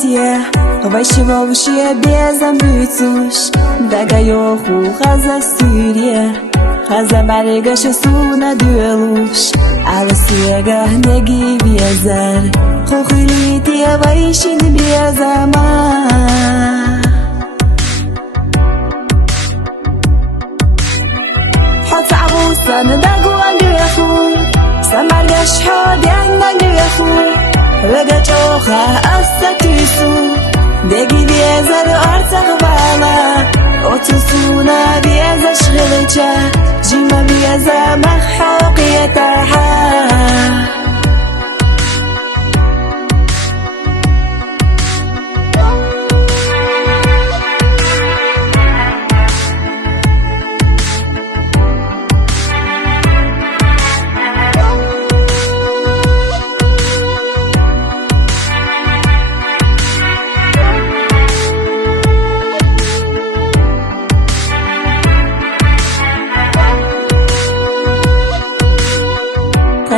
Tia Вайшивовшие безом бютуш Дагайоху хаза стюрье Хаза баригаше суна дуэлуш Аласиега неги безар Хохили тия вайшин безама حط عبوسا نداقو ألوخو سمرقش حادي عنا لوخو رقا جوخا أستكيسو دقي بيزر أرتق بالا أوتسونا بيزا شغلجا جيما بيزا مخحوقية تاحا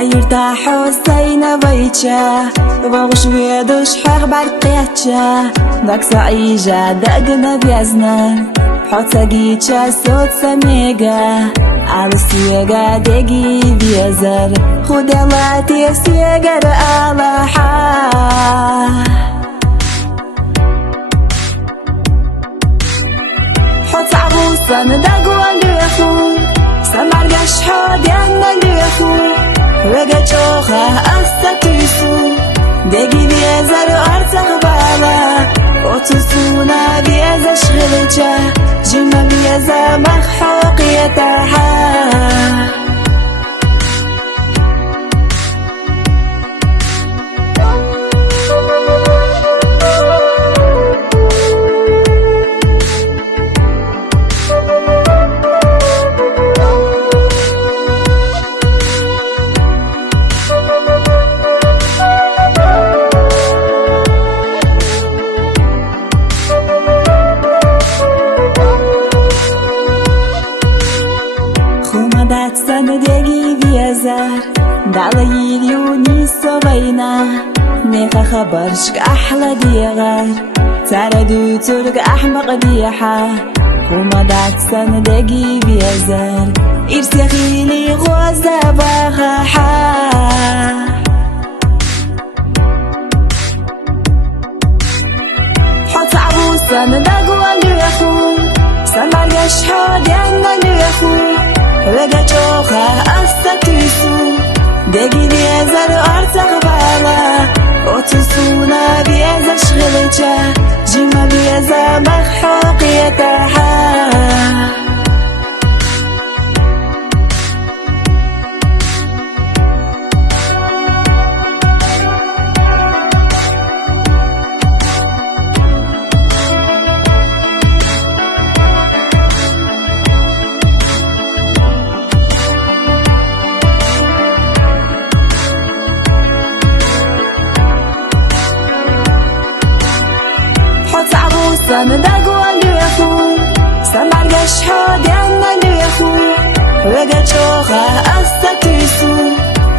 يرتاح وسينا بيتشا بغش بيدوش حق برقيتشا داك سعيجا دقنا بيزنا بحط ساقيتشا صوت سميقا على سيقا دقي بيزر خود يلاتي سيقا رألاحا حط عبوسا نداقوا اللوخو سمرقش حادي عنا اللوخو رقا جوخا أستكيسو دقي بيزر أرتق بالا أوتسونا بيزا شغلجا جيما بيزا مخحوقية تاحا دقي بيزار دعلي اليوني سوينا نيخا خبرشك أحلى ديغار تردو ترك أحمق ديحا وما دعت سنة دقي بيزار إرسي خيلي غوزة بغاحا حط عبوسا نداقوا اللوخو سمرقش حادي عنا اللوخو رقا جوخا أستكيسو دقي بيزر أرتق بالا أوتسونا بيزا شغلجا جيما بيزا مخحوقية تاحا نداقوا اللوخو سمرقش حادي عنا اللوخو رقا جوخا أستكيسو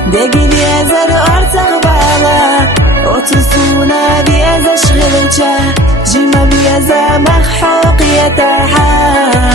دقي بيزر أرتق بالا أوتسونا بيزا شغلجا جيما بيزا مخحوقية تاحا